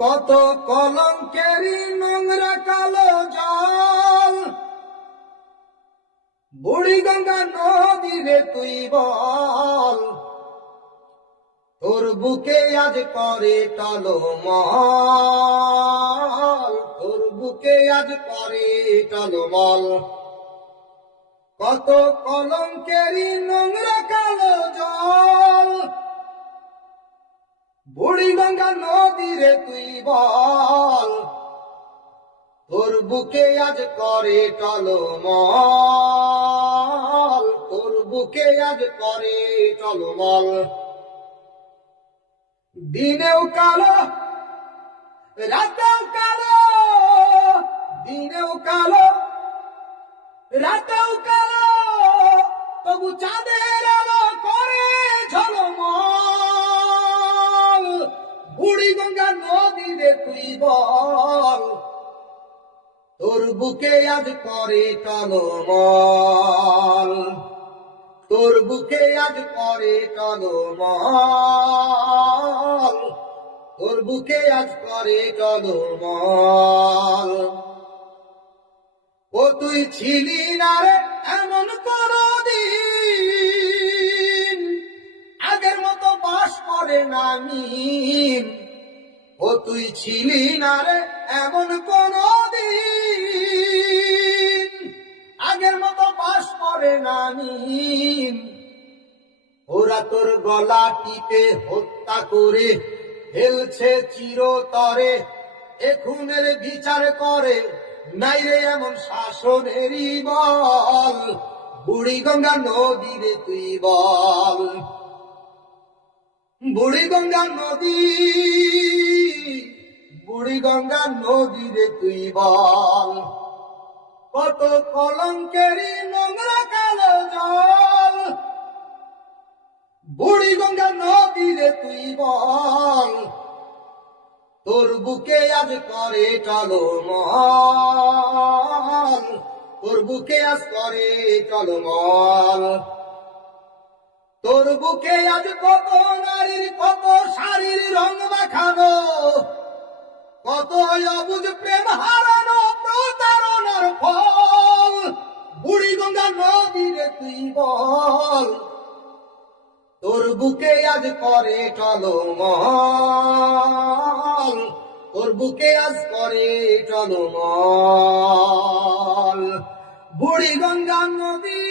কত কলঙ্কেরই নোংরা কালো জল বুড়িগঙ্গা নদীরে তুই বল, তোর বুকে আজ করে টলমল, তোর বুকে আজ করে টলমল। কত কলঙ্কেরই নোংরা কালো জল বুড়িগঙ্গা নদীরে তুই বল, তোর বুকে আজ করে টলমল, তোর বুকে আজ করে টলমল। দিনেও কালো রাতেও কালো, দিনেও কালো রাতেও কালো, তবু চাঁদের আলো করে ঝলমল। বুড়িগঙ্গা নদীরে তুই বল, তোর বুকে আজ করে টলমল, তোর বুকে আজ করে টলমল, তোর বুকে আজ করে টলমল। ও তুই ছিলি না রে এমন কোনদিন, আগের মতো বাস করে না মিম। ও তুই ছিলি না রে এমন কোনদিন, আগের মতো বাস করে না মিম। ওরা তোর গলা টিপে হত্যা করে ফেলছে চিরতরে, এ খুনের বিচার করে নাই রে এমন শাসনেরই বল। বুড়িগঙ্গা নদীরে তুই বল, বুড়িগঙ্গা নদী, বুড়িগঙ্গা নদীরে তুই বল, কত কলঙ্কেরই নোংরা কালো জল বুড়িগঙ্গা নদীরে তুই বল, তোর বুকে আজ করে টলমল, তোর বুকে আজ করে টলমল। তোর বুকে আজ কত নারীর কত শাড়ির রং মাখানো, কত অবুঝ প্রেম হারানো প্রতারণার ফল। বুড়িগঙ্গা নদীরে তুই বল, তোর বুকে আজ করে টলমল, তোর বুকে আজ করে টলমল। বুড়িগঙ্গা নদী